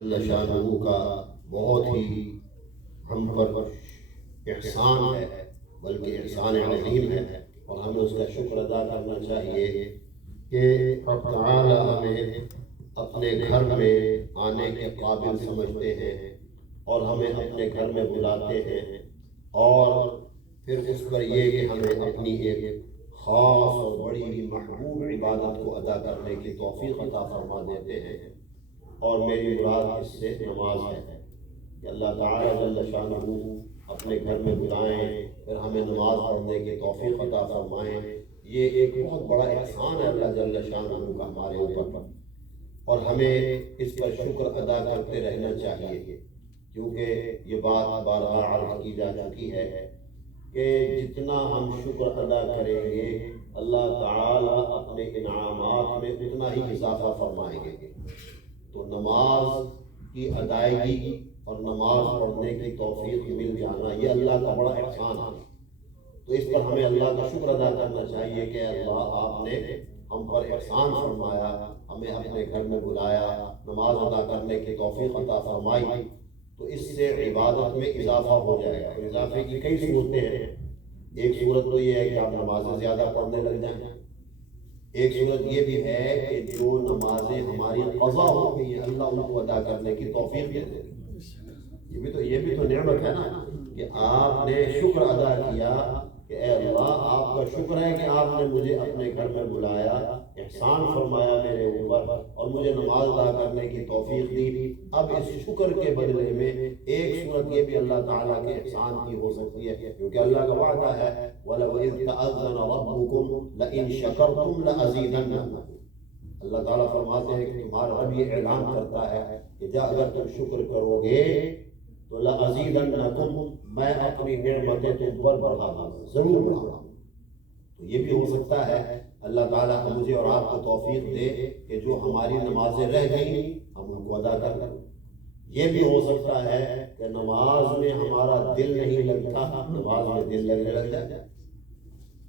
اللہ شانہ کا بہت ہی ہم پر احسان ہے، بلکہ احسان عظیم ہے، اور ہمیں اس کا شکر ادا کرنا چاہیے کہ رب تعالی ہمیں اپنے گھر میں آنے کے قابل سمجھتے ہیں اور ہمیں اپنے گھر میں بلاتے ہیں، اور پھر اس پر یہ کہ ہمیں اپنی ایک خاص اور بڑی ہی محبوب عبادت کو ادا کرنے کی توفیق عطا فرما دیتے ہیں، اور میری مراد اس سے نماز ہے کہ اللہ تعالیٰ جل شانہ اپنے گھر میں بلائیں، پھر ہمیں نماز پڑھنے کی توفیق عطا فرمائیں۔ یہ ایک بہت بڑا احسان ہے اللہ جل شانہ کا ہمارے اوپر، اور ہمیں اس پر شکر ادا کرتے رہنا چاہیے، کیونکہ یہ بات بارہا عرض کی جا چکی ہے کہ جتنا ہم شکر ادا کریں گے اللہ تعالیٰ اپنے انعامات میں اتنا ہی اضافہ فرمائیں گے۔ تو نماز کی ادائیگی اور نماز پڑھنے کی توفیق مل جانا یہ اللہ کا بڑا احسان ہے، تو اس پر ہمیں اللہ کا شکر ادا کرنا چاہیے کہ اللہ آپ نے ہم پر احسان فرمایا، ہمیں اپنے گھر میں بلایا، نماز ادا کرنے کی توفیق عطا فرمائی، تو اس سے عبادت میں اضافہ ہو جائے گا۔ اور اضافے کی کئی صورتیں ہیں۔ ایک صورت تو یہ ہے کہ آپ نمازیں زیادہ پڑھنے لگ جائیں، ایک صورت یہ بھی ہے کہ جو نمازیں ہماری قضا ہو گئی ہیں اللہ ان کو ادا کرنے کی توفیق دے دے۔ یہ بھی تو نعمت ہے نا کہ آپ نے شکر ادا کیا کہ اے اللہ آپ کا شکر ہے کہ آپ نے مجھے اپنے گھر میں بلایا، احسان فرمایا میرے اوپر، اور مجھے نماز ادا کرنے کی توفیق دی۔ اب اس شکر کے بدلے میں ایک صورت یہ بھی اللہ تعالیٰ کے احسان کی ہو سکتی ہے، کیونکہ اللہ کا وعدہ ہے وَلَوْ تَأَذَّنَ رَبُّكُمْ لَئِن شَكَرْتُمْ لَأَزِيدَنَّكُمْ۔ اللہ تعالیٰ فرماتے ہیں کہ تمہارا رب یہ اعلان کرتا ہے کہ اگر تم شکر کرو گے تو لَأَزِيدَنَّكُمْ، میں اپنی نعمتیں تم پر بڑھا دوں گا، ضرور بڑھا دوں۔ تو یہ بھی ہو سکتا ہے اللہ تعالیٰ مجھے اور آپ کو توفیق دے کہ جو ہماری نمازیں رہ گئیں ہم ان کو ادا کر لیں۔ یہ بھی ہو سکتا ہے کہ نماز میں ہمارا دل نہیں لگتا، نماز میں دل لگنے لگ جائے۔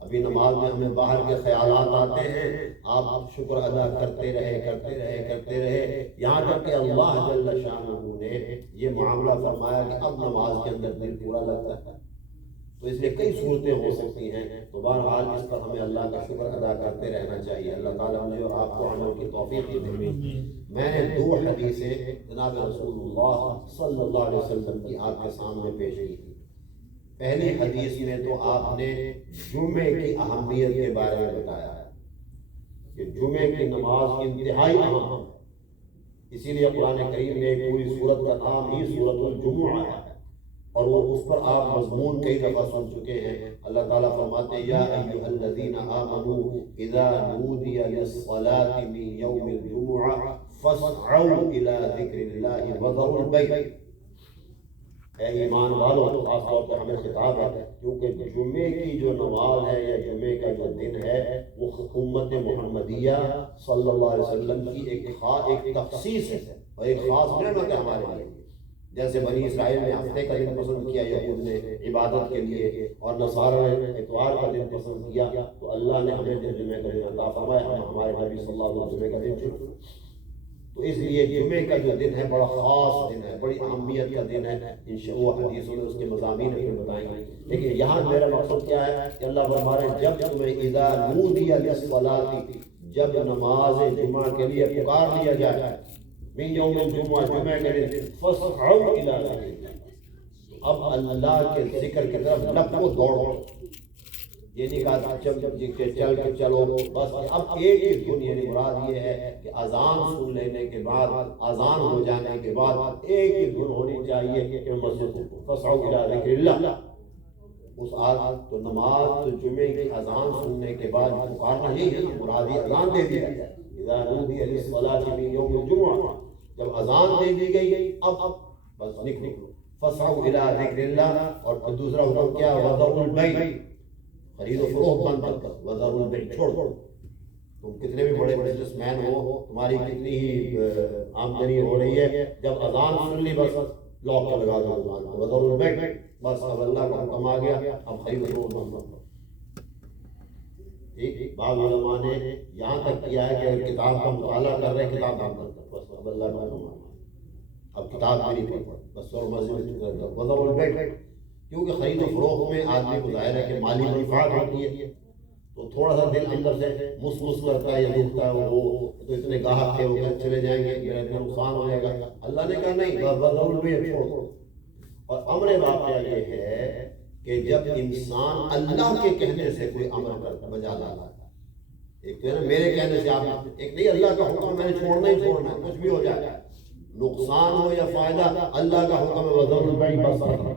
ابھی نماز میں ہمیں باہر کے خیالات آتے ہیں، آپ شکر ادا کرتے رہے یہاں تک کہ اللہ جل شانہ نے یہ معاملہ فرمایا کہ اب نماز کے اندر دل پورا لگتا ہے۔ تو اس لیے کئی صورتیں ہو سکتی ہیں، تو بہرحال اس پر ہمیں اللہ کا شکر ادا کرتے رہنا چاہیے۔ اللہ تعالیٰ مجھے اور آپ کو عمل کی توفیق دے۔ میں نے دو حدیثیں جناب رسول اللہ صلی اللہ علیہ وسلم کی آپ کے سامنے پیش کی تھی۔ پہلی حدیث میں تو آپ نے جمعے کی اہمیت کے بارے میں بتایا ہے کہ جمعے کی نماز انتہائی اہم ہے، اسی لیے قرآن کریم میں ایک پوری سورت کا نام ہی سورۃ الجمعہ ہے، اور وہ اس پر آپ مضمون کئی دفعہ سن چکے ہیں۔ اللہ تعالیٰ فرماتے ہیں یا ایھا الذین آمنوا اذا نودی للصلاۃ من یوم الجمعہ فاسعوا الی ذکر اللہ وذروا البیع۔ اے ایمان والو، خاص طور پہ ہمیں خطاب ہے کیونکہ جمعے کی جو نماز ہے یا جمعے کا جو دن ہے وہ امت محمدیہ صلی اللہ علیہ وسلم کی ایک تخصیص ہے اور ایک خاص نعمت ہے ہمارے لیے۔ جیسے بنی اسرائیل نے ہفتے کا دن پسند کیا یہود نے عبادت کے لیے، اور نصارہ نے اتوار کا دن پسند کیا، تو اللہ نے ہمیں جمعے کا دن عطا فرمایا، ہمارے نبی صلی اللہ علیہ وسلم جمعے کا دن چنا۔ تو اس لیے جمعے کا جو دن ہے بڑا خاص دن ہے، بڑی اہمیت کا دن ہے، انشاءاللہ حدیثوں میں اس کے مضامین پھر بتائیں گے۔ لیکن یہاں میرا مقصد کیا ہے کہ اللہ فرما رہے ہیں جب تمہیں اذا نودی للصلاۃ، جب نماز جمعہ کے لیے پکار لیا جائے، من یوم الجمعہ، جمعہ کے دن، فاسعوا الی ذکر اللہ، اب اللہ کے ذکر کی طرف لب کو دوڑو۔ یہ نہیں کہا چل کے چلو بس، اب ایک ہی دھن، یعنی مراد یہ ہے کہ اذان سن لینے کے بعد، اذان ہو جانے کے بعد ایک ہی دھن ہونی چاہیے کہ مسجد فاسعوا الی ذکر اللہ۔ اس تو نماز تو جمعے کی اذان سننے کے بعد پکارنا یہی ہے، مرادی اذان دے دی جائے اذا نودی للصلاۃ من یوم الجمعہ، جب اذان دے دی گئی اب بس نکلو فاسعوا الی ذکر اللہ۔ اور دوسرا حکم کیا؟ وذروا البیع، خرید و فروخت بند کر، وذروا البیع، چھوڑ دو۔ تم کتنے بھی بڑے بزنس مین ہو، تمہاری کتنی ہی آمدنی ہو رہی ہے، جب اذان سن لی بس لاک کا لگا دو اذان کو، وذروا البیع، بس اب اللہ کا حکم آ گیا، اب خرید و فروخت بند کر دو۔ بعض علماء نے یہاں تک کیا ہے کہ اگر کتاب کا مطالعہ کر رہے ہیں کتاب بند کر دو، بس اب اللہ کا حکم آ گیا۔ اب کتاب بھی نہیں پڑھتا، بس اور مسجد میں وضع البیع، کیونکہ خرید و فروخت میں آدمی کو ظاہر ہے کہ مالی منفعت ہوتی ہے، تو تھوڑا سا دل اندر سے مس کرتا ہے یا دکھتا ہے، وہ تو اتنے گاہک تھے وہ چلے جائیں گے، میرا اتنا نقصان ہو جائے گا۔ اللہ نے کہا نہیں، وضع البیع چھوڑ دو۔ اور امر واقعہ یہ ہے کہ جب انسان اللہ کے کہنے سے کوئی امر کرتا بجا لاتا ہے، ایک تو ہے نا میرے کہنے سے آپ، ایک نہیں اللہ کا حکم میں نے چھوڑنا ہی چھوڑنا ہے، کچھ بھی ہو جائے، نقصان ہو یا فائدہ، اللہ کا حکم ہے وضع البیع بس کرنا،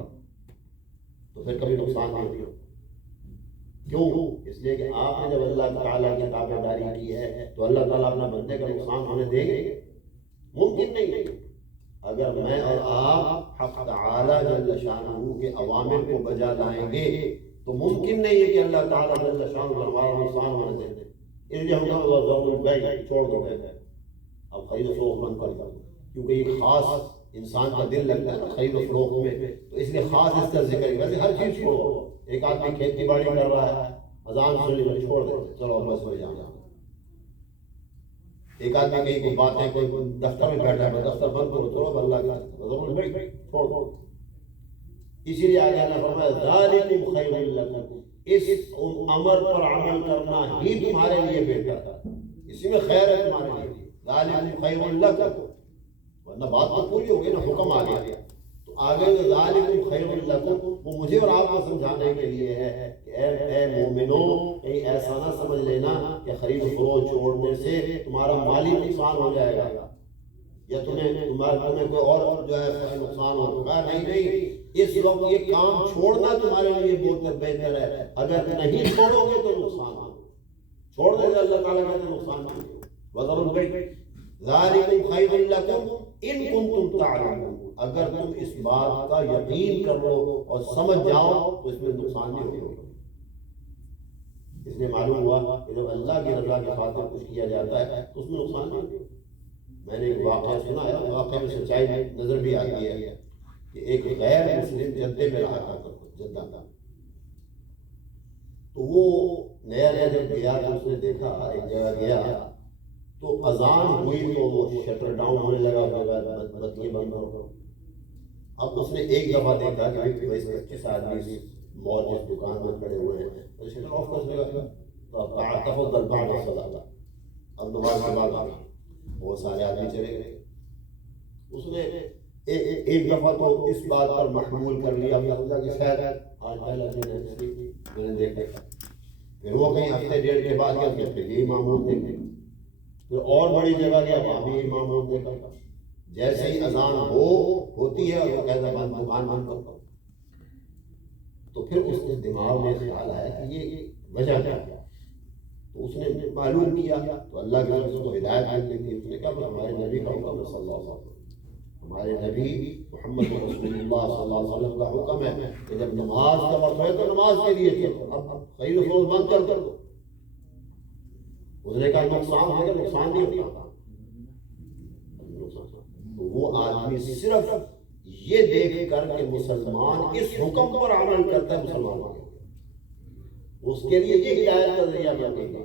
تو پھر کبھی نقصان نہیں ہو۔ کیوں؟ اس لیے کہ آپ نے جب اللہ تعالیٰ کی تابع داری کی ہے تو اللہ تعالیٰ اپنا بندے کا نقصان ہونے دیں گے؟ ممکن نہیں۔ اگر میں اور آپ حق تعالیٰ جل شانہ کے اوامر کو بجا لائیں گے تو ممکن نہیں ہے کہ اللہ تعالیٰ جل شانہ ہمارا نقصان ہونے دیں۔ اس لیے ہم وضع البیع چھوڑ دو، اب خرید و فروخت بند کر دو، کیونکہ یہ خاص انسان کا دل لگتا ہے نا خرید و فروخت میں، تو اس لیے خاص اس کا ذکر ہے۔ ویسے ہر چیز چھوڑو، ایک آدمی کھیتی باڑی کر رہا ہے، اذان سن لی چھوڑ دے، چلو بس ہو جانا۔ ایک آدمی کہیں کوئی باتیں، کوئی دفتر میں بیٹھا ہے، دفتر بند کرو، چلو اللہ کا وضع البیع چھوڑ دو۔ اسی لیے آگے اللہ فرمایا ذالکم خیر لکم، اس امر پر عمل کرنا ہی تمہارے لیے بہتر ہے، اسی میں خیر ہے تمہارے لیے، ذالکم خیر لکم، ورنہ بات تو پوری ہو گئی نا، حکم آ گیا تو آگے ذالکم خیر لکم وہ مجھے اور آپ کو سمجھانے کے لیے ہے کہ اے مومنوں، کہیں ایسا نہ سمجھ لینا کہ خرید و فروخت چھوڑنے سے تمہارا مالی نقصان ہو جائے گا یا تمہیں کوئی اور جو ہے نقصان ہوگا۔ نہیں، اس وقت یہ کام چھوڑنا تمہارے لیے بہت بہتر ہے، اگر نہیں چھوڑو گے تو نقصان ہو، چھوڑنے سے اللہ تعالیٰ کہتے ہیں نقصان نہیں ہو۔ وضع البیع ذالکم خیر لکم ان کنتم تعلمون، اگر تم اس بات کا یقین کر لو اور سمجھ جاؤ تو اس میں نقصان نہیں ہوگا۔ اس لیے معلوم ہوا کہ جب اللہ کی رضا کی خاطر کچھ کیا جاتا ہے تو اس میں نقصان نہیں ہوگا۔ میں نے ایک واقعہ سنا ہے، واقعے میں سچائی نظر بھی آتی ہے کہ ایک غیر مسلم جدے میں رہا کرتا تھا، جدہ کا، تو وہ نیا جب گیا تو اس نے دیکھا، ایک جگہ گیا تو اذان ہوئی تو وہ شٹر ڈاؤن ہونے لگا، بتیاں بند کرو۔ اب اس نے ایک دفعہ دیکھا کہ 25 آدمی مال جس دکان میں کھڑے ہوئے ہیں، تو شٹر آف کر دے گا تو تفضل بعد الصلاۃ، اب نماز کے بعد آنا، وہ سارے آدمی چلے گئے۔ اس نے ایک دفعہ تو اس بات پر محمول کر لیا کہ اللہ کی خیر آج پہلا دن ہے، میں نے دیکھا۔ پھر وہ کہیں ہفتے ڈیڑھ کے بعد گیا، پھر یہ معمول دیکھے، پھر اور بڑی جگہ گیا، وہاں بھی یہ معمول دیکھا۔ جیسے ہی اذان ہوتی ہے اور وہ کہتا ہے دکان بند کرتا، تو پھر اس کے دماغ میں خیال آیا کہ یہ وجہ کیا ہے، تو اس نے معلوم کیا تو اللہ کے رسول کو ہدایت ملنے کی، اس نے کہا ہمارے نبی کا حکم ہے صلی اللہ علیہ وسلم، ہمارے نبی محمد رسول اللہ صلی اللہ علیہ وسلم کا حکم ہے کہ جب نماز کا وقت ہے تو نماز کے لیے چلو، اب خرید و فروخت بند کر دو۔ اس نے کہا نقصان ہے، نقصان نہیں ہوتا۔ تو وہ آدمی صرف یہ دیکھ کر کہ مسلمان اس حکم پر عمل کرتا ہے، مسلمان ہو گیا، اس کے لیے یہ ہدایت کا ذریعہ بن گئی۔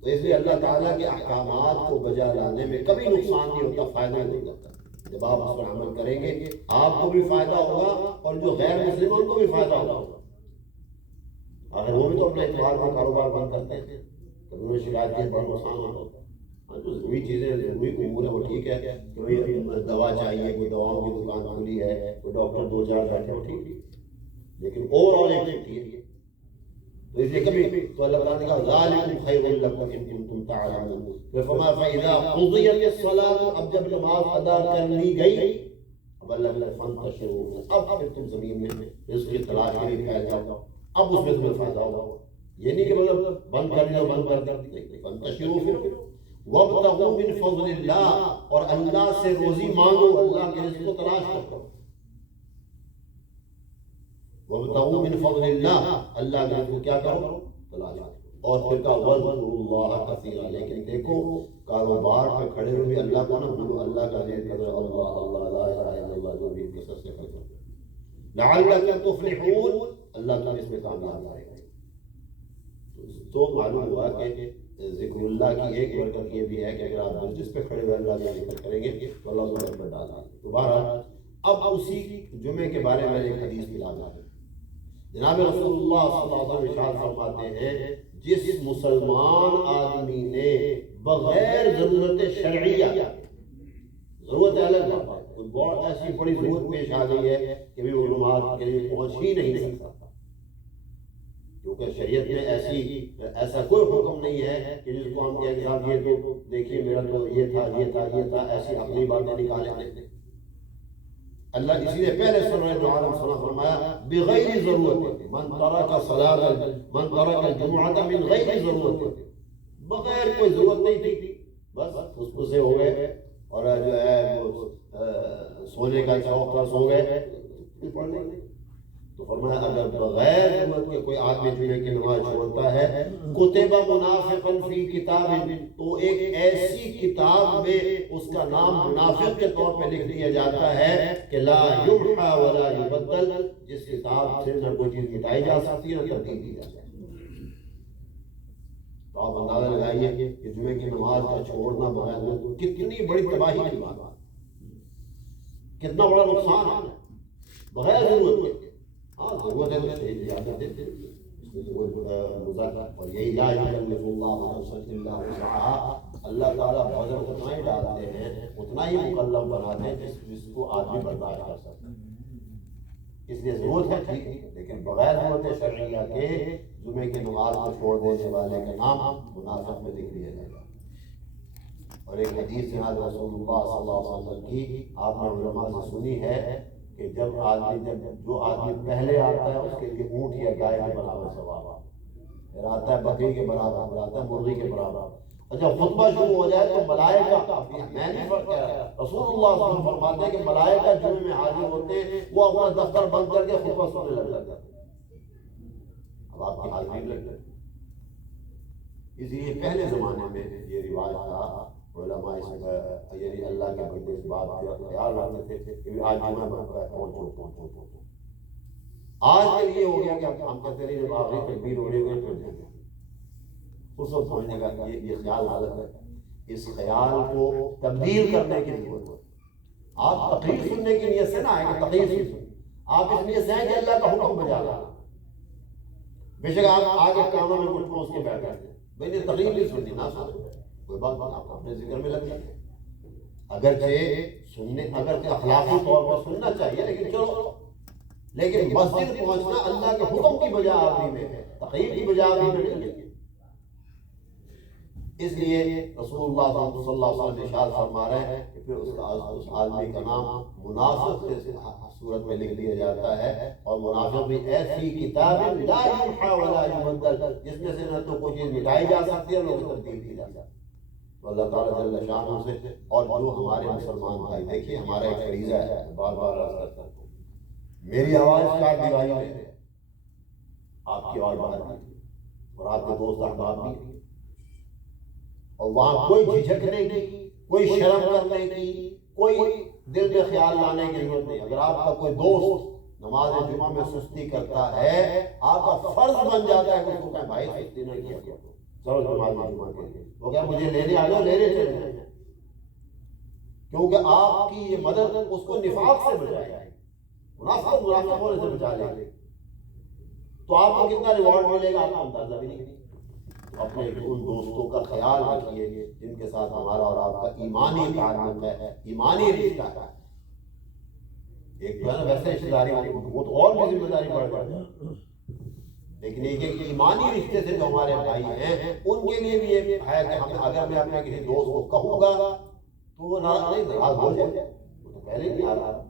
تو اس لیے اللہ تعالیٰ کے احکامات کو بجا لانے میں کبھی نقصان نہیں ہوتا، فائدہ نہیں ہوتا۔ جب آپ اس پر عمل کریں گے آپ کو بھی فائدہ ہوگا اور جو غیر مسلم ان کو بھی فائدہ ہوگا۔ اگر وہ بھی تو اپنے اعتبار کا کاروبار بند کرتے ہیں، کبھی انہیں شکایت کی بڑا نقصان ہوتا ہے۔ ہاں جو ضروری چیزیں ضروری امور ہے وہ ٹھیک ہے کہ بھائی دوا چاہیے، کوئی دواؤں کی دکان کھلی ہے، کوئی ڈاکٹر 2-4 بیٹھے ہو، ٹھیک ہے، لیکن اوور آل ایک چھٹی ہے۔ تو اس لیے کبھی تو اللہ تعالیٰ نے کہا ذالکم خیر لکم ان کنتم تعلمون، پھر فرمایا فاذا قضیت الصلاۃ، اب جب نماز ادا کر لی گئی، اب اللہ نے فانتشروا، اب پھر تم زمین میں رزق کی تلاش کے لیے پھیل جاؤ، اب اس میں تمہیں فائدہ ہوگا۔ یہ نہیں کہ مطلب بند کر دیا بند کر دیا، فانتشروا پھر وابتغوا من فضل اللہ، اور اللہ سے روزی مانگو، اللہ کے رزق کو تلاش کرو۔ وابتغوا من فضل اللہ، اللہ کے رزق کو کیا کرو؟ تلاش کرو۔ اور پھر کہا واذکروا اللہ کثیرا، لیکن دیکھو کاروبار پہ کھڑے ہوئے بھی اللہ کو نہ بھولو، اللہ کا ذکر کرو، اللہ اللہ لا الہ الا اللہ، جو بھی کثرت سے کرو، لعلکم تفلحون، اللہ تعالیٰ اس میں کامیاب کرے گا۔ تو معلوم ہوا کہ ذکر اللہ کی ایک برکت یہ بھی ہے کہ اگر آپ جس پہ کھڑے ہوئے اللہ کا ذکر کریں گے تو اللہ کو رحمت ڈال دیں گے۔ دوبارہ اب اسی جمعے کے بارے میں ایک حدیث ملانا ہے۔ جناب رسول اللہ صلی اللہ علیہ وسلم ارشاد فرماتے ہیں جس مسلمان آدمی نے بغیر ضرورت شرعیہ، ضرورت الگ بات ہے، کوئی بہت ایسی بڑی ضرورت پیش آ گئی ہے کہ بھی وہ نماز کے لیے پہنچ ہی نہیں سکتا، کیونکہ شریعت میں ایسا کوئی حکم نہیں ہے کہ جس کو ہم کہیں صاحب یہ تو دیکھیے میرا تو یہ تھا ایسی عقلی باتیں نکالیں۔ اللہ اسی لیے پہلے سورہ جو عالم صلی اللہ فرمایا بغیر ضرورت، من ترک صلاۃ من ترک الجمعۃ من غیر ضرورت، بغیر کوئی ضرورت نہیں تھی، بس اس سے ہو گئے اور جو ہے سونے کا شوق تھا سو گئے، پڑھ لیں۔ تو فرمایا اگر بغیر ضرورت کے کوئی آدمی جمعے کی نماز چھوڑتا ہے کتب منافقا فی کتاب، تو ایک ایسی کتاب میں اس کا نام منافق کے طور پہ لکھ دیا جاتا ہے کہ لا یمحى ولا یبدل، جس کتاب سے نہ کوئی چیز مٹائی جا سکتی نہ تبدیل کی جا سکتی۔ تو آپ اندازہ لگائیے کہ جمعے کی نماز کا چھوڑنا بغیر کتنی بڑی تباہی کی بات ہے، کتنا بڑا نقصان ہے بغیر ضرورت کے۔ ہاں ضرورت ہے تو صحیح اجازت دیتے اس میں کوئی مذاکرہ، اور یہی لا یکلف اللہ نفسا الا وسعها، اللہ تعالیٰ وزن اتنا ہی ڈالتے ہیں، اتنا ہی مکلف بناتے ہیں جس کو آدمی برداشت کر سکتا ہے۔ اس لیے ضرورت ہے ٹھیک ہے، لیکن بغیر ضرورت شرعیہ کے جمعے کی نماز کو چھوڑ دینے والے کا نام منافق میں لکھ دیا جائے گا۔ اور ایک حدیث جناب رسول اللہ صلی اللہ علیہ وسلم کی آپ نے علماء سے سنی ہے کہ جو آدمی پہلے آتا ہے اس کے لیے اونٹ یا گائے کے برابر ثواب، پھر آتا ہے بکری کے برابر، پھر آتا ہے مرغی کے برابر، اور جب خطبہ شروع ہو جائے تو ملائکہ، میں نہیں فرق کہہ رہا، رسول اللہ صلی اللہ علیہ وسلم فرماتے ہیں کہ ملائکہ جمعے میں حاضر ہوتے ہیں، وہ اپنا دفتر بند کر کے خطبہ سننے لگ جاتے ہیں۔ اب آپ کی حاضری لگ جائے، اس لیے پہلے زمانے میں یہ رواج تھا، علماء یعنی اللہ کے بندے اس بات کا خیال رکھتے تھے کہ آج جمعہ پہنچو۔ آج کے لیے ہو گیا کہ ہم کہتے رہے جب آخری تکبیر ہو رہی ہوئے پھر جائیں گے، اس وقت پہنچنے کا یہ خیال غلط ہے۔ اس خیال کو تبدیل کرنے کی ضرورت ہے۔ آپ تقریر سننے کی نیت سے نہ آئیں کہ تقریر سنیں، آپ اس نیت سے آئیں کہ اللہ کا حکم بجا لانا۔ بے شک آپ آگے کاموں میں کچھ پہنچ کے بیٹھ جاتے ہیں، میں نے تقریر نہیں سنی، نہ سنو، کوئی بات نہیں، آپ اپنے ذکر میں لگ جائیں۔ اگرچہ اخلاقی طور پر سننا چاہیے، لیکن مسجد پہنچنا اللہ کے حکم کی بجا آوری میں ہے، تقریر کی بجا آوری میں نہیں ہے۔ اس لیے رسول اللہ صلی اللہ علیہ وسلم ارشاد فرما رہے ہیں کہ پھر اس آدمی کا نام منافق کے صورت میں لکھ دیا جاتا ہے، اور منافق بھی ایسی کتاب لا یمحى ولا یبدل، جس میں سے نہ تو کوئی چیز مٹائی جا سکتی ہے نہ تبدیل کی جا سکتی ہے۔ تو اللہ تعالیٰ جل شانہ سے، اور جو ہمارے مسلمان بھائی، دیکھیے ہمارا ایک فریضہ ہے، بار بار عرض کرتا ہوں، میری آواز چار دیواری میں ہے، آپ کی آواز باہر ہے، اور آپ کے دوست احباب بھی، اور وہاں کوئی جھجکنے کی، کوئی شرم کرنے کی، کوئی دل میں خیال لانے کی ضرورت نہیں۔ اگر آپ کا کوئی دوست نماز جمعہ میں سستی کرتا ہے، آپ کا فرض بن جاتا ہے کہ اس کو کہیں بھائی سستی نہ کیا کرو، چلو نماز جمعہ کے لیے، وہ کہا مجھے لینے آ جاؤ، لینے چلے جائیں، کیونکہ آپ کی یہ مدد اس کو نفاق سے بچائے گی، منافق ہونے سے بچا لے گی، تو آپ کو کتنا ریوارڈ ملے گا آپ کو اندازہ بھی نہیں۔ اپنے ان دوستوں کا خیال رکھیے جن کے ساتھ ہمارا اور آپ کا ایمانی تعلق ہے، ایمانی رشتہ ہے۔ ایک جو ہے نا ویسے رشتہ داری وہ تو اور بھی ذمہ داری بڑھ جاتی ہے، لیکن ایک ایمانی رشتے سے جو ہمارے بھائی ہیں ان کے لیے بھی یہ ہے کہ ہم اگر میں اپنے کسی دوست کو کہوں گا تو وہ ناراض ہو جائے، وہ تو پہلے نہیں آ رہا،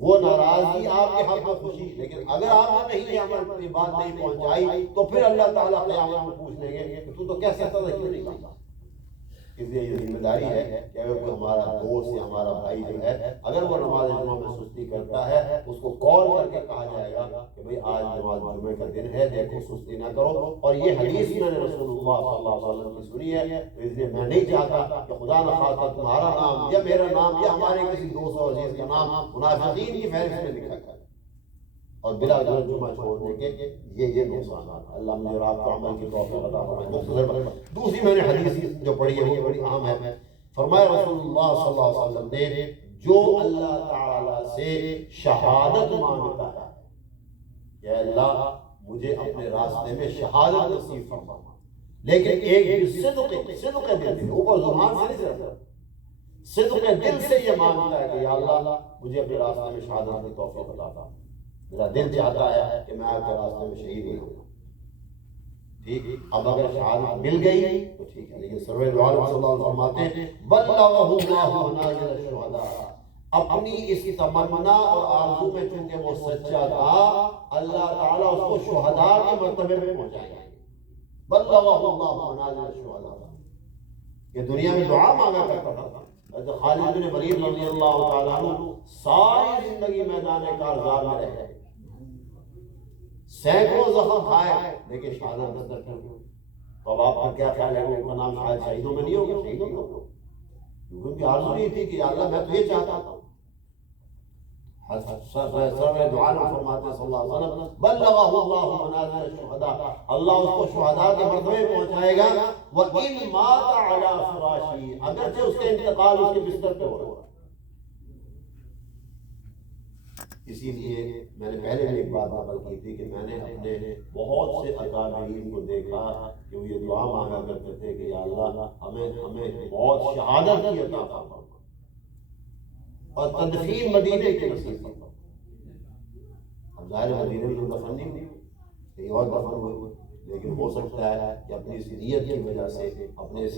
وہ ناراضگی آپ کے حق میں خوشی، لیکن اگر آپ نے نہیں ہماری بات نہیں پہنچائی تو پھر اللہ تعالیٰ قیامت میں پوچھ لیں گے کہ تو کیسے سکتا تھا، کیوں نہیں کہا۔ اس لیے یہ ذمہ داری ہے کہ اگر کوئی ہمارا دوست یا ہمارا بھائی جو ہے اگر وہ نماز جمعہ میں سستی کرتا ہے، اس کو کال کر کے کہا جائے گا کہ بھئی آج نماز جمعہ کا دن ہے، دیکھو سستی نہ کرو۔ اور یہ حدیث میں نے رسول اللہ صلی اللہ علیہ وسلم کی سنی ہے، تو اس لیے میں نہیں چاہتا کہ خدا نخواستہ تمہارا نام یا میرا نام یا ہمارے کسی دوست اور عزیز کا نام منافقین کی فہرست میں لکھا جائے۔ اور بلا ضرورت جمعہ چھوڑنے کے یہ نقصانات. اللہ مجھے اور آپ کو عمل کی توفیق عطا فرمائے. مختصر دوسری میں نے حدیث جو پڑھی ہے وہ بڑی اہم ہے. فرمایا رسول اللہ صلی اللہ علیہ وسلم نے جو اللہ تعالی سے شہادت مانگتا ہے کہ اللہ مجھے اپنے راستے میں شہادت نصیب فرما، لیکن ایک صدق دل سے، اوپر زبان سے نہیں رہتا، صدق دل سے یہ مانگتا ہے کہ یا اللہ مجھے اپنے راستے میں شہادت کی توفیق عطا فرما، میرا دل چاہتا ہے کہ میں آپ کے راستے میں شہید ہو جاؤں. ٹھیک، اب اگر شہادت مل گئی تو ٹھیک ہے، لیکن سرور دو عالم صلی اللہ علیہ وسلم فرماتے ہیں بلغہ اللہ منازل الشہداء، اپنی اس تمنا اور آرزو میں چونکہ وہ سچا تھا اللہ تعالیٰ اس کو شہداء کے مرتبے میں پہنچائے گا. بلغہ اللہ منازل الشہداء، یہ دنیا میں دعا مانگا کرتا تھا. خالد بن ولید رضی اللہ تعالیٰ عنہ ساری زندگی میدان کارزار میں رہے، سینکڑوں زخم کھائے لیکن شہادت نصیب نہیں ہوئی. تو اب آپ کا کیا خیال ہے ان کا نام شاید شہیدوں میں نہیں ہوگا؟ شہید نہیں ہوگا، کیونکہ ان کی آرزو یہ تھی کہ اللہ میں تو یہ چاہتا ہوں. سرور دو عالم فرماتے صلی اللہ علیہ وسلم بلغہ اللہ منازل الشہداء، اللہ اس کو شہداء کے مرتبے پہنچائے گا. وَإِن مَاتَ عَلَى فِرَاشِهِ، اگرچہ اس کے انتقال اس کے بستر پہ ہو رہا. اسی لیے میں نے پہلے بھی ایک بات نقل کی تھی کہ میں نے اپنے بہت سے اکابرین کو دیکھا کہ وہ یہ دعا مانگا کرتے تھے کہ یا اللہ ہمیں بہت شہادت کی عطا فرما اور تدفین مدینے کے نصیب فرما. اب ظاہر مدینے میں تو دفن نہیں ہوئی، کہیں اور دفن ہوئے، لیکن ہو سکتا ہے کہ اپنی اس نیت کی وجہ سے، اپنے اس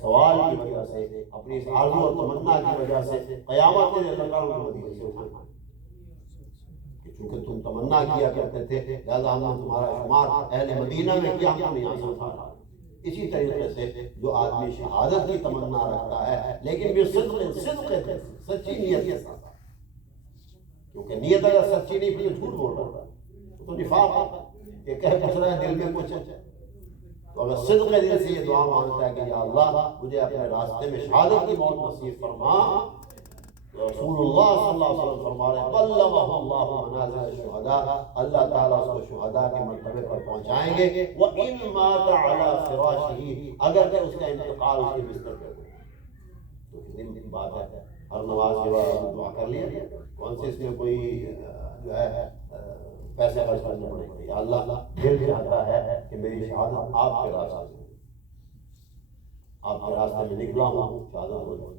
سوال کی وجہ سے، اپنی اس آرزو اور تمنا کی وجہ سے قیامت کے دن اللہ تعالیٰ کو مدینے سے اٹھانا، کیونکہ تم تمنا کیا کرتے تھے لہذا ہم نے تمہارا شمار اہل مدینہ میں کیا، ہم یہاں سے اٹھا رہا. اسی طریقے سے جو آدمی شہادت کی تمنا رکھتا ہے لیکن بھی صدق سچی نیت کے ساتھ، کیونکہ نیت اگر سچی نہیں پھر جھوٹ بول رہا تو نفاق ہے، یہ کہہ کچھ رہا ہے دل میں کچھ ہے. تو اگر صدق دل سے یہ دعا مانگتا ہے کہ یا اللہ مجھے اپنے راستے میں شہادت کی موت نصیب فرما، رسول اللہ صلی اللہ علیہ وسلم فرما رہے ہیں بلغہ اللہ منازل الشہداء، اللہ تعالیٰ اس کو شہداء کے مرتبے پر پہنچائیں گے. وَإِن مَاتَ عَلَى فِرَاشِهِ، اگر کہ اس کا انتقال اس کے بستر پہ ہو. تو کتنی بات ہے، ہر نماز کے بعد دعا کر لیا، کون سے اس میں کوئی جو ہے پیسے خرچ کرنے پڑے گا. یا اللہ دل چاہتا ہے کہ میری شہادت آپ کے راستے میں، آپ کے راستے میں نکلا ہوں، شہادت ہو جائے.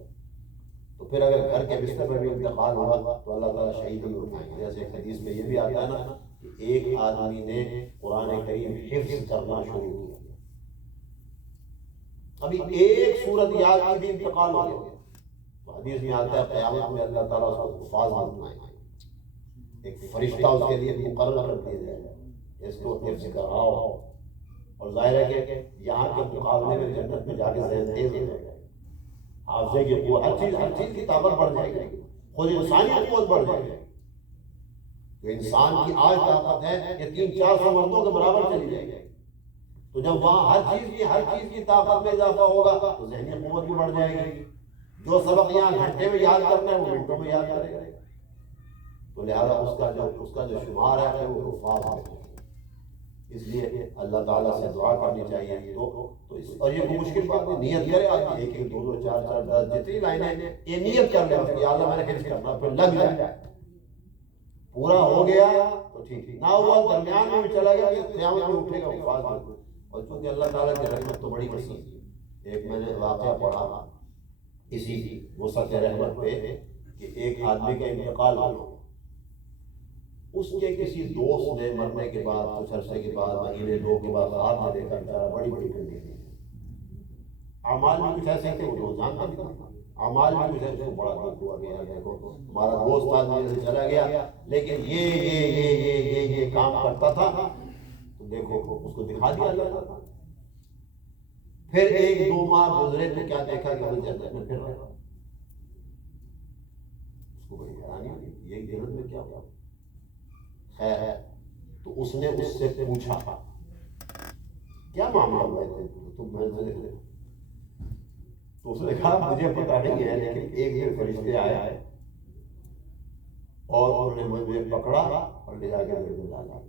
تو پھر اگر گھر کے بستر میں بھی انتقال ہوا تو اللہ تعالیٰ شہید بھی اٹھائیں گے. جیسے ایک حدیث میں یہ بھی آتا ہے نا کہ ایک آدمی نے قرآن کریم حفظ کرنا شروع کیا، ابھی ایک سورت یاد کی بھی انتقال ہو گیا. تو حدیث میں آتا ہے قیامت میں اللہ تعالیٰ اس کو حفاظ بنائیں گے، ایک فرشتہ اس کے لیے مقرر کر دیا جائے گا اس کو حفظ کراؤ. اور ظاہر ہے کہ یہاں کے مقابلے میں جنت میں جا کے ذہن تیز ہو جائے گا، حافظے کی قوت، ہر چیز کی طاقت بڑھ جائے گی، خود انسانی قوت بڑھ جائے گی. تو انسان کی آج طاقت ہے کہ 300-400 مردوں کے برابر چلی جائے گی. تو جب وہاں ہر چیز کی طاقت میں اضافہ ہوگا تو ذہنی قوت بھی بڑھ جائے گی. جو سبق یہاں گھنٹے میں یاد کرنا ہے وہ منٹوں میں یاد کرے گا. تو لہذا اس کا جو شمار ہے وہ حفاظ ہے. اس لیے اللہ تعالیٰ سے دعا کرنی چاہیے. اور یہ کوئی مشکل بات نہیں، نیت کرے آدمی 1-1 2-2 4-4 10 جتنی لائنیں یہ نیت کر لے کہ اللہ میں نے حفظ کرنا، پھر لگ جائے. پورا ہو گیا تو ٹھیک، نہ ہوا درمیان میں بھی چلا گیا کہ قیامت میں اٹھے گا حفاظ میں. اور چونکہ اللہ تعالیٰ کی رحمت تو بڑی وسیع ہے. ایک میں نے واقعہ پڑھا اسی وسعت رحمت پہ کہ ایک آدمی کا انتقال ہو گیا. اس کے کسی دوست نے مرنے کے بعد کچھ عرصے کے بعد مہینے 2 کے بعد خواب میں دیکھا بیچارہ بڑی کنڈیشن ہے. اعمال میں کچھ ایسے تھے وہ جانتا بھی تھا، اعمال میں کچھ ایسے بڑا دکھ ہوا کہ دیکھو ہمارا دوست آدمی سے چلا گیا لیکن یہ کام کرتا تھا. تو دیکھو اس کو دکھا دیا اللہ تعالیٰ. پھر 1-2 ماہ گزرے تو کیا دیکھا کہ وہ جنت میں پھر رہا. اس کو بڑی حیرانی ہوئی یہ جنت میں کیا ہوا. خیر ہے تو اس نے اس سے پوچھا کیا معاملہ ہوا ہے تم میں سے دیکھ. تو اس نے کہا مجھے پتہ نہیں ہے لیکن ایک دن فرشتے آیا ہے اور انہوں نے مجھے پکڑا اور لے جا کے میرے کو ڈالا.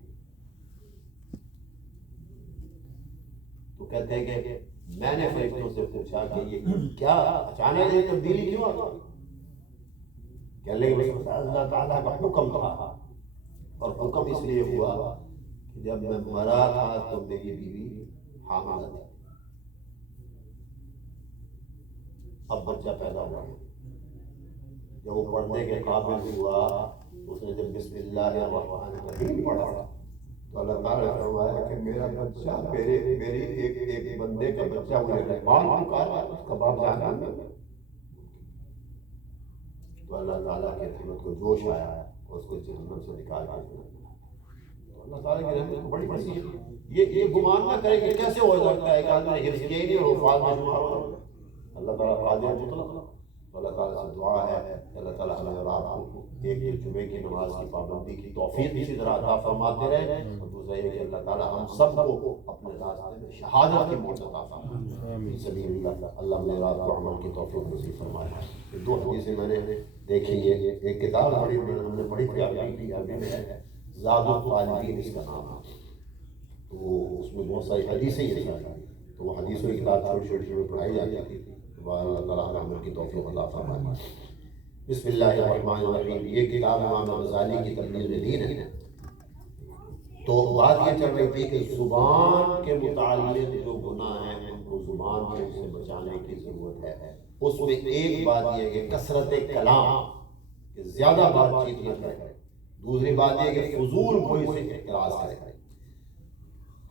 تو کہتے ہیں کہ میں نے فرشتوں سے پوچھا کہ یہ کیا اچانک یہ تبدیلی کیوں آ گئی؟ کہنے لگے اللہ تعالیٰ کا حکم تھا، اور حکم اس لیے ہوا کہ جب میں مرا تھا تو میری بیوی حاملہ تھی، اب بچہ پیدا ہوا. جب وہ پڑھنے کے قابل ہوا تو اس نے جب بسم اللہ الرحمن الرحیم پڑھا تو اللہ تعالیٰ نے فرمایا کہ میرا بچہ میری ایک بندے کا بچہ مجھے رحمان پکارا، اس کا باپ جہنم میں. تو اللہ تعالیٰ کی رحمت کو جوش آیا اور اس کو جہنم سے نکال دیا. اللہ تعالیٰ کی رحمت بڑی وسیع ہے. یہ گمان نہ کرے کہ کیسے ہو سکتا ہے، ایک آدمی نے حفظ کیا ہی نہیں اور وہ فاضل میں شمار ہو. اللہ تعالیٰ قادر مطلق. اللہ تعالیٰ سے دعا ہے کہ اللہ تعالیٰ ہمیں اور آپ کو ایک جمعے کی نماز کی پابندی کی توفیق اسی طرح عطا فرماتے رہے، اور دوسرا یہ کہ اللہ تعالیٰ ہم سب کو اپنے راستے میں شہادت کی موت عطا فرمائے. سبیل اللہ، اللہ ہمیں رات کو عمل کی توفیق نصیب فرمائے. دو حدیثیں میں نے دیکھی ہے. ایک کتاب پڑھی ہم نے پڑھی تھی عربی میں ہے، زاد الطالبین اس کا نام ہے. تو اس میں بہت ساری حدیثیں ہی ہیں، تو وہ حدیثوں کی کتاب چھوٹی چھوٹی میں پڑھائی جاتی تھی. اللہ تعالیٰ عمل کی توفیق عطا فرمائے. بسم اللہ الرحمن الرحیم. یہ کتاب امام غزالی کی تبلیغ دین ہے. تو بات یہ چل رہی تھی کہ زبان کے متعلق جو گناہ ہیں ان کو زبان کو سے بچانے کی ضرورت ہے. اس میں ایک بات یہ ہے کہ کثرت کلام، کہ زیادہ بات چیت نہ کرے. دوسری بات یہ کہ فضول گوئی سے اعتراض کرے.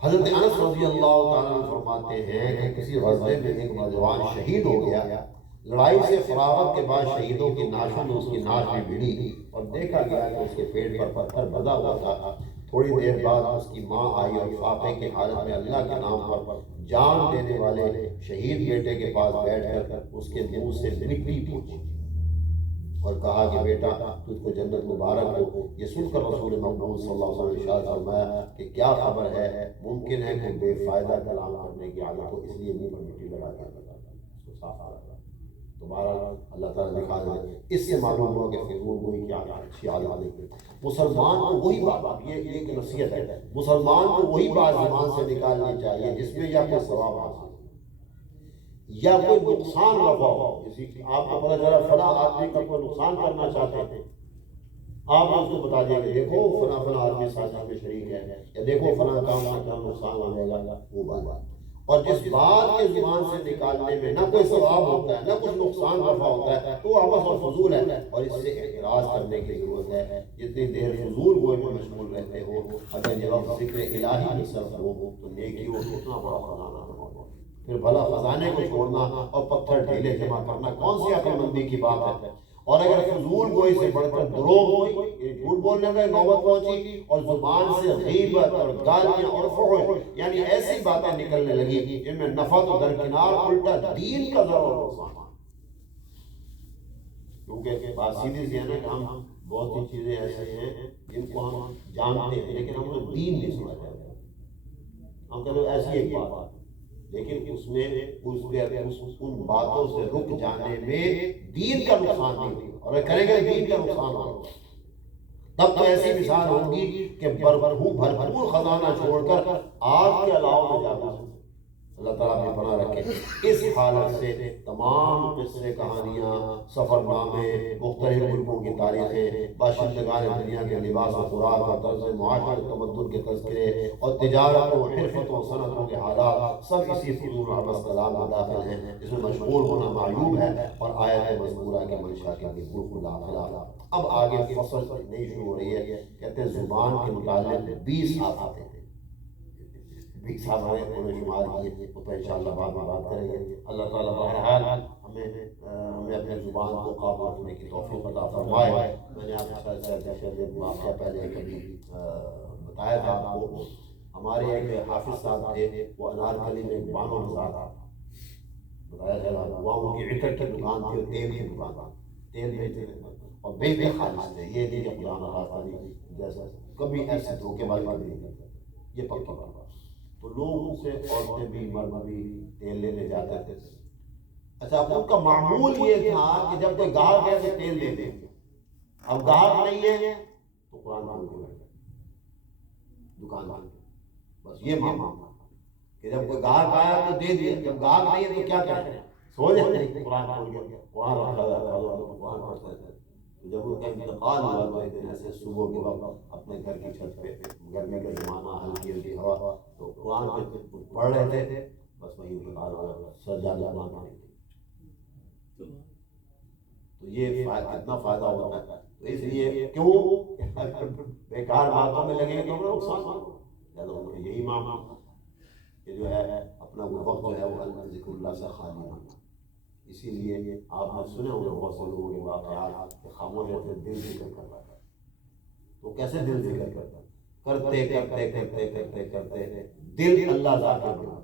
حضرت انس رضی اللہ تعالیٰ عنہ فرماتے ہیں کہ کسی غزوے میں ایک نوجوان شہید ہو گیا. لڑائی سے فراغت کے بعد شہیدوں کی ناشوں میں اس کی ناش بھی ملی اور دیکھا گیا کہ اس کے پیٹ پر پتھر بندھا ہوا تھا. تھوڑی دیر بعد اس کی ماں آئی اور فاقے کی حالت میں اللہ کے نام پر جان دینے والے شہید بیٹے کے پاس بیٹھ کر اس کے منہ سے مٹی پوچھی اور کہا کہ بیٹا تجھ کو جنت مبارک ہو. یہ سن کر رسول مقبول صلی اللہ علیہ وسلم نے ارشاد فرمایا کہ کیا خبر ہے، ممکن ہے کہ بے فائدہ کلام کرنے کی عادت ہو، اس لیے منہ پر مٹی لگا کے اس کو صاف رکھا. تو بہرحال اللہ تعالیٰ دکھا دے. اس سے معلوم ہوا کہ فضول گوئی کی اچھی عادت نہیں. مسلمان کو وہی بات، یہ ایک نصیحت ہے، مسلمان کو وہی بات زبان سے نکالنی چاہیے جس میں یا کوئی ثواب حاصل یا کوئی نقصان رفع ہو. آپ کو پتہ چلا فلاں آدمی کا کوئی نقصان کرنا چاہتے ہیں، آپ نے اس کو بتا دیا کہ دیکھو فلاں آدمی سازش میں شریک ہے، یا دیکھو فلاں کام سے کام نقصان ہو جائے گا. وہ بات، اور جس بات کے زبان سے نکالنے میں نہ کوئی ثواب ہوتا ہے نہ کچھ نقصان رفع ہوتا ہے تو وہ آپس اور فضول ہے، اور اس سے اعتراض کرنے کی ضرورت ہے. جتنی دیر فضول گوئی میں مشغول رہتے ہو، اگر یہ وقت ذکر الہی میں صرف ہو تو نیکی ہو اتنا بڑا خزانہ ہے. پھر بھلا خزانے کو چھوڑنا اور پتھر ڈھیلے جمع کرنا کون سی عقل مندی کی بات ہے؟ اور اگر فضول گوئی سے بڑھ کر دروغ گوئی، جھوٹ بولنے میں نوبت پہنچی اور زبان سے غیبت اور گالیاں اور فحش یعنی ایسی باتیں نکلنے لگی جن میں نفع تو درکنار الٹا دین کا ضرور نقصان. کیونکہ بات سیدھی سی ہے نا کہ ہم بہت سی چیزیں ایسے ہیں جن کو ہم جانتے ہیں لیکن ہم نے دین نہیں سمجھا جاتا. ہم کہتے ہیں ایسی ایک بات، لیکن اس میں ان باتوں سے رک جانے میں دین کا نقصان نہیں ہوگا، اور کریں گے دین کا نقصان ہوگا تب تو ایسی مثال ہوگی کہ بھرپور خزانہ چھوڑ کر آگ کے علاوہ میں جانا. اللہ تعالیٰ اپنی پناہ رکھے. اس حالت سے تمام قصے کہانیاں، سفر نامے، مختلف ملکوں کی تاریخیں، باشندگان دنیا کے لباس و خوراک اور طرز معاشرت تمدن کے تذکرے اور تجارت و حرفت و صنعتوں کے حالات سب اسی فضول و عبث کلام میں داخل ہیں جس میں مشغول ہونا معیوب ہے اور آیت مذکورہ کے منشا کے بالکل داخلہ. اب آگے فصل نئی شروع ہو رہی ہے. کہتے ہیں زبان کے متعلق 20 آفاتیں ہیں. 20 آفاتیں انہوں نے شمار کیے، وہ تو انشاءاللہ بعد میں بات کریں گے. اللہ تعالیٰ بہرحال ہمیں اپنے زبان کو قابو رکھنے کی توفیق عطا فرمائے. میں نے آپ کا واقعہ پہلے کبھی بتایا تھا آپ کو. ہمارے ایک حافظ صاحب تھے، وہ انارکلی میں ایک بانو بازار تھا، بتایا جا رہا وہاں ان کی عطر کی دکان تھی اور تیل کی دکان تھی. تیل بیچتے تھے اور بے خالص تھے. یہ نہیں کہ خدا نخواستہ نہیں، جیسا کبھی ایسے دھوکے بازی نہیں کرتے، یہ پکا بات. تو لوگ ان سے عورتیں بھی مرد بھی تیل لینے جاتے تھے. اچھا ان کا معمول یہ تھا کہ جب کوئی گاہک ہے تو تیل دے دیں. اب گاہک نہیں ہے تو قرآن کھول کے بیٹھ جائے دکان بند، بس یہ معاملہ کہ جب کوئی گاہک آیا تو دے دیا، جب گاہک نہیں ہے تو کیا کریں، سو جائیں قرآن کھول کے، قرآن رکھا جاتا ہے تو قرآن پڑھتے ہیں۔ تو جب ان کا انتقال ہوا تو ایک دن ایسے صبح کے وقت اپنے گھر کی چھت پہ، گرمی کا زمانہ، ہلکی ہلکی ہوا، تو قرآن پہ پڑھ رہے تھے، بس وہی انتقال ہو گیا، سر جا کے قرآن پڑھیں گے۔ تو یہ کتنا فائدہ ہوتا ہے، تو اس لیے کیوں بیکار باتوں میں لگے تو نقصان ہوگا، یہی معاملہ کہ جو ہے اپنا وقت جو ہے وہ ذکر اللہ سے خالی ہونا۔ اسی لیے آپ نے سنے ہوں گے بہت سے لوگوں کے واقعات کہ خاموش رہتے دل ذکر کر رہا ہے، تو کیسے دل ذکر کرتا ہے، کرتے کرتے کرتے کرتے کرتے دل اللہ ذاکر بنا،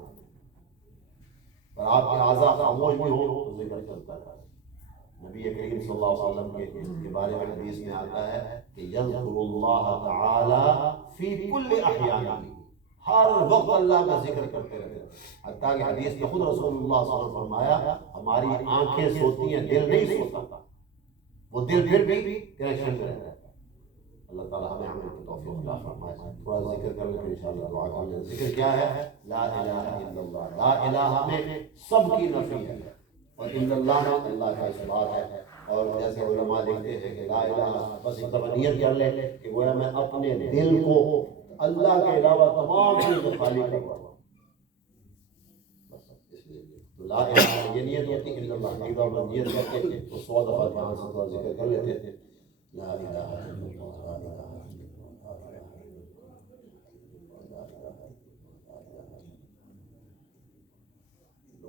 اور آپ کے اعضاء خاموش بھی ہوں تو ذکر چلتا ہے۔ نبی کریم صلی اللہ علیہ وسلم کے بارے میں حدیث میں آتا ہے کہ یذکر اللہ تعالی فی کل احیانہ، ہر وقت اللہ کا ذکر کرتے رہتے ہیں، حتیٰ کہ حدیث میں خود رسول اللہ صلی اللہ علیہ وسلم فرمایا ہماری آنکھیں سوتی ہیں، دل نہیں سوتا، وہ دل پھر بھی کنیکشن میں رہتا ہے۔ اللہ تعالیٰ ہمیں عمل کی توفیق عطا فرمائے۔ تھوڑا ذکر کر لیں پھر انشاءاللہ دعا کر لیں۔ ذکر کیا ہے؟ لا الہ الا اللہ، لا الہ میں سب کی نفی ہے اور الا اللہ میں اللہ کا اس بات ہے، اور جیسے علماء لکھتے ہیں کہ لا الہ بس ایک دفعہ نیت کر لے کہ گویا میں اپنے دل کو اللہ کے علاوہ تمام چیزوں سے خالی کروا، بس اس لیے تو لا الہ یہ نیت ہوتی ہے الا اللہ، ایک دفعہ نیت کر کے تو 100 دفعہ دھیان سے تھوڑا ذکر کر لیتے ہیں، لا الہ الا اللہ، لا الہ الا اللہ، لا الہ الا اللہ، لا الہ الا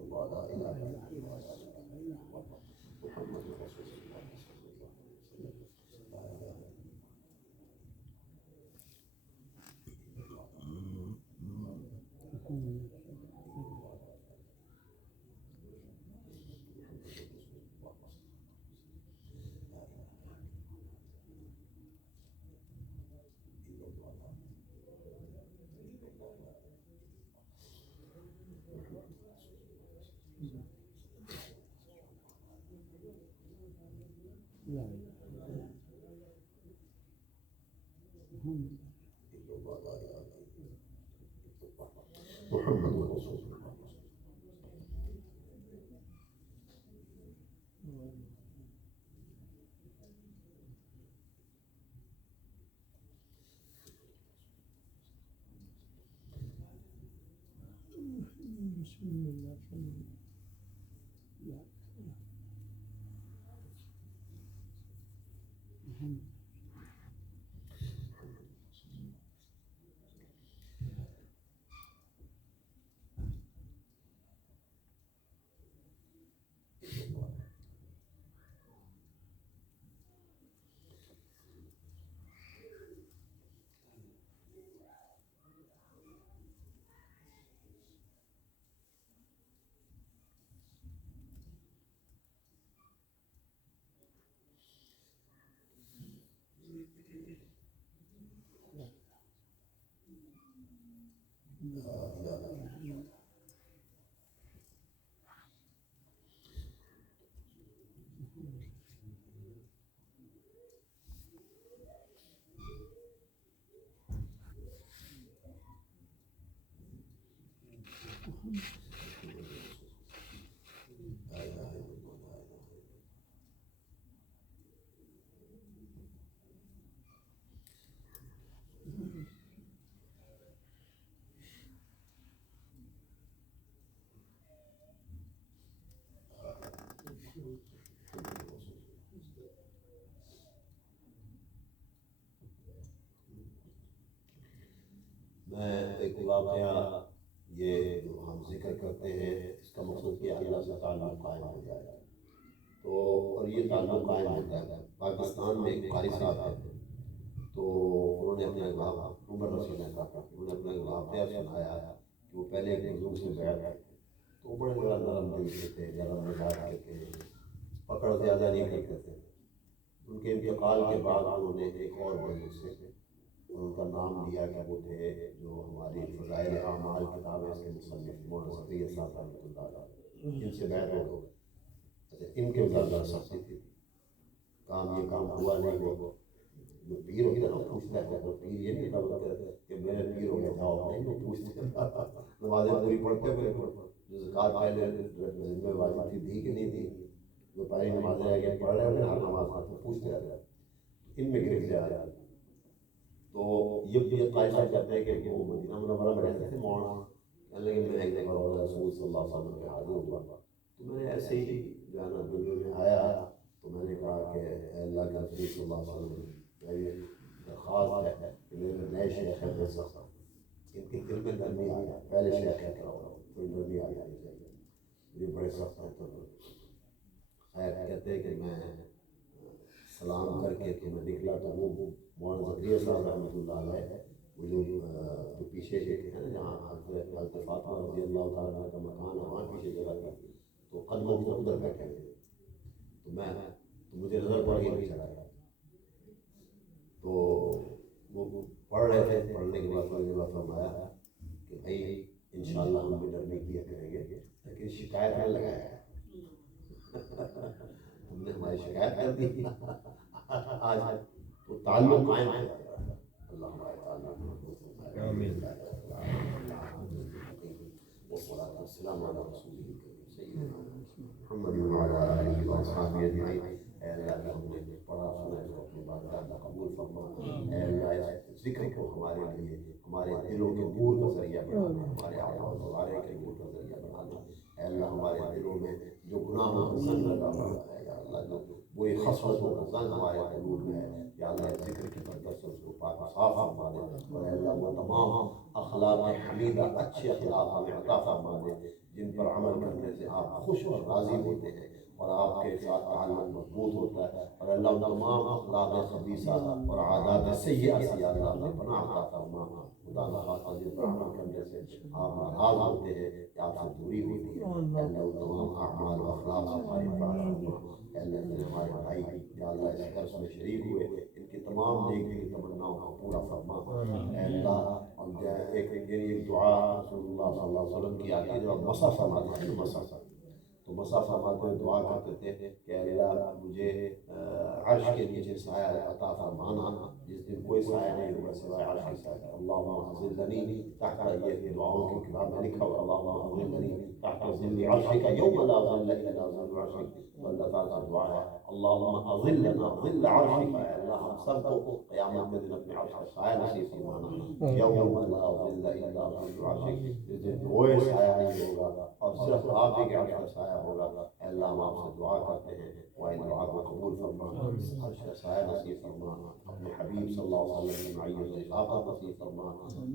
اللہ، لا الہ الا اللہ، محمد رسول اللہ صلی اللہ علیہ وسلم، لا الہ الا اللہ۔ محمد رسول اللہ۔ میں ایک واقعہ یہ جو ہم ذکر کرتے ہیں اس کا مقصد کہ اللہ سے تعلق قائم ہو جائے، تو اور یہ تعلق قائم ہوتا ہے۔ پاکستان میں ایک قاری صاحب ہے، تو انہوں نے اپنا عمر رسول نے کہا، انہوں نے اپنا واقعہ سنایا کہ وہ پہلے ایک بزرگ سے بیعت کرتے تھے، تو بڑے بڑا نرم دل کے تھے، نرم مزاج کے تھے، پکڑ زیادہ نہیں کرتے تھے۔ ان کے انتقال کے بعد انہوں نے ایک اور بزرگ سے ان کا نام لیا کہ وہ تھے جو ہماری فضائل اعمال کتاب ہے اس کے مصنف مولانا صفی صاحب رحمۃ اللہ علیہ، ان سے بیعت ہو گئی۔ اچھا، ان کے زیادہ سختی تھی، یہ کام ہوا نہیں ہوا. جو پیر ہوتا ہے نا پوچھتا ہے, تو پیر یہ نہیں کہتا کہ میرے پیر ہو گیا جاؤ, نہیں, وہ پوچھتے ہیں نمازیں پوری پڑھتے ہوئے جو زکوٰۃ پہلے ذمہ واجب تھی دی کہ نہیں دی, جو پہلی نمازیں رہ گئی پڑھ رہے ہوتے ہر نماز میں, تو پوچھتے رہتے ہیں, ان میں گرفت آ جاتی. تو یہ خواہشہ کرتے ہیں کہ وہ مدینہ منورہ میں رہتے تھے مولانا, کہنے لگے میں ایک دفعہ رسول صلی اللہ علیہ وسلم پہ حاضر ہوا, تو میں نے ایسے ہی جو ہے نا دنیا میں آیا, تو میں نے کہا کہ اے اللہ کے رسول صلی اللہ علیہ وسلم, میری درخواست ہے کہ میرے نئے شیخ ہیں ان کے دل میں نرمی آ جائے, پہلے شیخ ہے تو نرمی آ جانی چاہیے, یہ بڑے سخت ہیں. تو خیر کہتے ہیں کہ میں سلام کر کے تو میں نکلا, تو وہ مولانا زکریا صاحب رحمۃ اللہ علیہ وہ جو پیچھے ایک ہے نا جہاں حضرت فاطمہ رضی اللہ تعالیٰ عنہ کا مکان ہے, وہاں پیچھے جگہ تھی, تو قدموں سے ادھر بیٹھے ہوئے, تو مجھے نظر پڑ گئی پیچھے آیا, تو وہ پڑھ رہے تھے. پڑھنے کے بعد مجھے فرمایا کہ بھائی انشاءاللہ ہم بھی نرمی کیا کریں گے, لیکن شکایت میں لگایا ہے, ہم نے ہماری شکایت کر دی آج, تو تعلق قائم ہے. اللہ ہمارے تعلق والصلاة والسلام على رسوله الكريم سيدنا محمد وعلى آله وأصحابه أجمعين. اے اللہ ہم نے پڑھا سنا اس کو اپنی بارگاہ میں قبول فرما. اے اللہ اس ذکر کو ہمارے لیے ہمارے دلوں کے نور کا ذریعہ بنا, ہمارے اعمال دوبارے کے نور کا ذریعہ بنا. اے اللہ ہمارے دلوں میں جو گناہوں کا زنگ لگا ہوا ہے, یا اللہ جو بری خصلتوں کا زنگ ہمارے قلوب میں ہے, یا اللہ ذکر کی برکت سے اس کو پاک صاف فرما دے. اور اے اللہ وہ تمام اخلاق حمیدہ اچھے اخلاق ہمیں عطا فرما دے جن پر عمل کرنے سے آپ خوش اور راضی ہوتے ہیں اور آپ کے ساتھ تعلق مضبوط ہوتا ہے. اور اللہ ان تمام اخلاق خبیثہ اور عادات سیئہ سے یا اللہ ہمیں پناہ عطا فرما. خدا نخواستہ جن پر عمل کرنے سے آپ ناراض ہوتے ہیں یا آپ سے دوری ہوتی ہے, اللہ ان تمام اعمال و اخلاق سے ہماری پناہ فرما. اللہ جن ہمارے بھائی یا اللہ اس درس میں شریک ہوئے, ان کی تمام نیک دلی تمناؤں کو پورا فرما. اے اللہ ہم ایک دعا رسول اللہ صلی اللہ علیہ وسلم کی آتی ہے جو مسا فرماتے ہیں, تو مسا فرماتے ہوئے دعا کرتے تھے کہ اللہ مجھے عرش کے نیچے سایہ عطا فرمانا جس دن کوئی سایہ نہیں ہوگا سوائے عرش کے سایہ. اللہم اظلنی تحت, یہ دعاؤں کی کتاب میں لکھا ہوا, اللہم اظلنی تحت ظل عرشک یوم لا ظل الا ظل عرشک. تو اللہ تعالیٰ سے دعا ہے اللہم اظلنا ظل عرشک, اے اللہ ہم سب کو قیامت کے دن اپنے عرش کا سایہ نصیب فرمانا. یوم لا ظل الا ظل عرشک, جس دن کوئی سایہ نہیں ہوگا اور صرف آپ ہی کے عرش کا سایہ ہوگا. اے اللہ ہم آپ سے دعا کرتے ہیں وہ ان دعا کو قبول فرما, عرش کا سایہ نصیب فرما, اپنے حبیب صلی اللہ علیہ وسلم کی معیت و رفاقت نصیب فرما,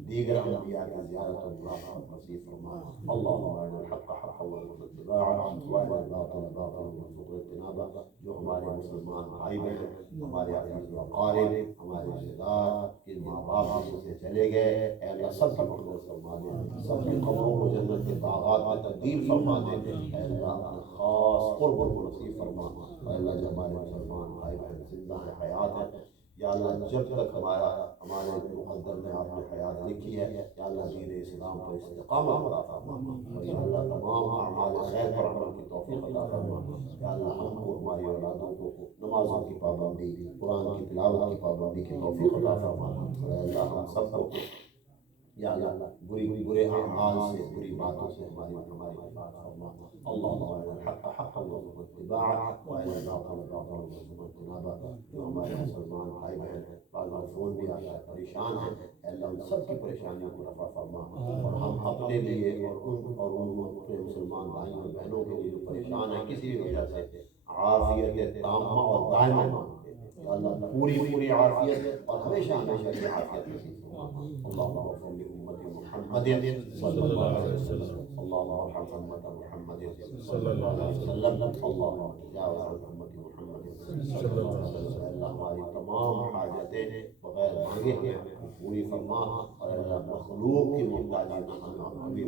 دیگر انبیاء کی زیارت و ملاقات نصیب فرما. اللہم ارنا الحق حقا وارزقنا اتباعہ وارنا الباطل باطلا وارزقنا اجتنابہ. جو ہمارے مسلمان بھائی بہن, ہمارے عزیز و اقارب, ہمارے رشتے دار کے ماں باپ جن سے چلے گئے, اے اللہ سب کی مغفرت فرما دے, سب کی قبروں کو جنت کے باغات میں تبدیل فرما دے. اے اللہ اپنے خاص قرب کو نصیب فرما. اے اللہ جو ہمارے مسلمان بھائی بہن زندہ ہیں, حیات ہیں, یا اللہ جب تک ہمارے مقدر میں آپ نے حیات لکھی ہے, یا اللہ دین اسلام پر استقامت عطا فرما. اور یا اللہ تمام اعمال خیر پر عمل کی توفیق عطا فرما. یا اللہ ہم کو ہماری اولادوں کو نمازوں کی پابندی, قرآن کی تلاوت کی پابندی کی توفیق عطا فرما. اور اللہ ہم سب کو یا اللہ برے اعمال سے, بری باتوں سے ہماری حفاظت فرما. اللہم ارنا الحق حقا وارزقنا اتباعہ وارنا الباطل باطلا وارزقنا اجتنابہ. جو ہمارے مسلمان بھائی بہن بعض فون بھی آتا ہے پریشان ہیں, اے اللہ ان سب کی پریشانیوں کو رفع فرما. اور ہم اپنے لیے اور ان اپنے مسلمان بھائیوں اور بہنوں کے لیے جو پریشان ہیں کسی بھی وجہ سے, عافیت تامہ اور دائمہ مانگتے ہیں. یا اللہ پوری عافیت اور ہمیشہ کی عافیت نصیب فرما. اللہم اغفر لأمت محمد صلی اللہ علیہ وسلم, اللہم ارحم امت محمد صلی اللہ علیہ وسلم, اللہم تجاوز عن امت محمد صلی اللہ علیہ وسلم. اللہ ہماری تمام حاجتیں بغیر مانگے ہمیں پوری فرما. اور اللہ مخلوق کی محتاجی نہ ہمیں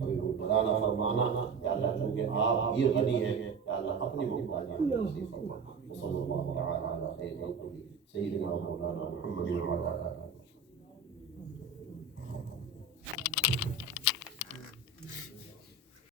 کبھی مبتلا نہ فرمانا. یا اللہ چونکہ آپ ہی غنی ہیں, یا اللہ اپنی محتاجی ہمیں نصیب فرما. صلی اللہ تعالی علی خیر خلقہ سیدنا مولانا محمد وعلی آلہ